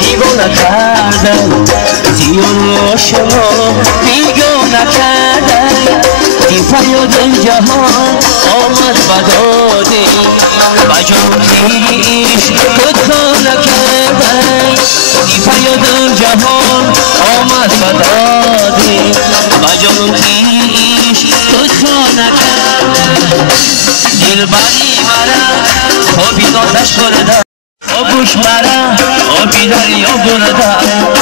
دیوانه کردن زیان رو شما بیگانه کردن دی فریاد جهان آمد بداده و جان خیش خودخانه کردن دی فریاد جهان آمد بداده و جان خیش خودخانه کردن دل بری مرا خوابی ناتش کرده آبوش مرا آبی دریا برده